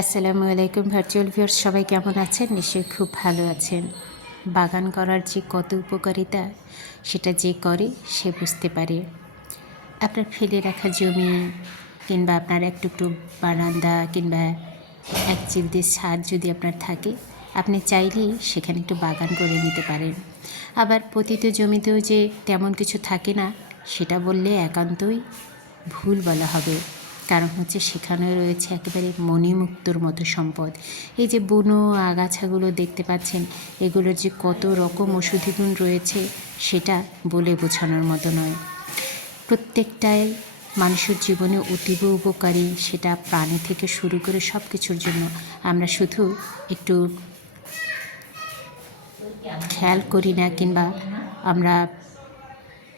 আসসালামু আলাইকুম virtual viewers, সবাই কেমন আছেন? নিশ্চয়ই খুব ভালো আছেন। বাগান করার যে কত উপকারিতা সেটা যে করে সে বুঝতে পারে। আপনার ফেলে রাখা জমি কিংবা আপনার এক টুকরো বারান্দা কিংবা এক চিলতে ছাদ যদি আপনার থাকে, আপনি চাইলেই সেখানে একটু বাগান করে নিতে পারেন। আবার পতিত জমিতেও যে তেমন কিছু থাকে না সেটা বললে একান্তই ভুল বলা হবে। কারণ হচ্ছে সেখানে রয়েছে একেবারে মণিমুক্তর মতো সম্পদ। এই যে বুনো আগাছাগুলো দেখতে পাচ্ছেন, এগুলোর যে কত রকম ওষুধি গুণ রয়েছে সেটা বলে বোঝানোর মতো নয়। প্রত্যেকটাই মানুষের জীবনে অতীব উপকারী, সেটা প্রাণী থেকে শুরু করে সব কিছুর জন্য। আমরা শুধু একটু খেয়াল করি না কিংবা আমরা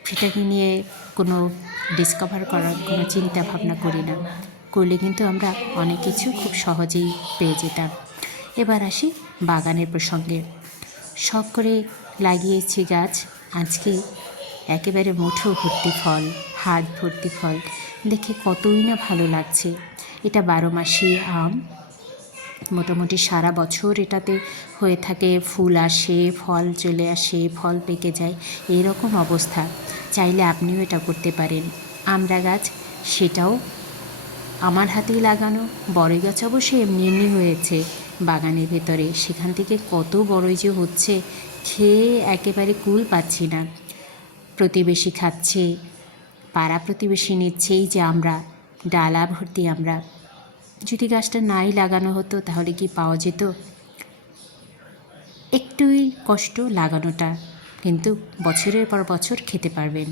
সেটাকে নিয়ে কোনো ডিসকভার করার কোনো চিন্তা ভাবনা করি না। করলে কিন্তু আমরা অনেক কিছু খুব সহজেই পেয়ে যেতাম। এবার আসি বাগানের প্রসঙ্গে। শখ করে লাগিয়েছি গাছ, আজকে একেবারে মুঠো ভর্তি ফল, হাত ভর্তি ফল দেখে কতই না ভালো লাগছে। এটা 12 মাসি আম, মোটামুটি সারা বছর এটাতে হয়ে থাকে, ফুল আসে, ফল চলে আসে, ফল পেকে যায়, এরকম অবস্থা। চাইলে আপনিও এটা করতে পারেন। আমড়া গাছ, সেটাও আমার হাতেই লাগানো। বড়ই গাছ অবশ্যই এমনি এমনি হয়েছে বাগানের ভেতরে, সেখান থেকে কত বড়ই যে হচ্ছে, খেয়ে একেবারে কুল পাচ্ছি না। প্রতিবেশী খাচ্ছে, পাড়া প্রতিবেশী নিচ্ছে। এই যে আমরা ডালা ভর্তি আমরা, যদি গাছটা নাই লাগানো হতো তাহলে কি পাওয়া যেত? একটুই কষ্ট লাগানোটা, কিন্তু বছরের পর বছর খেতে পারবেন।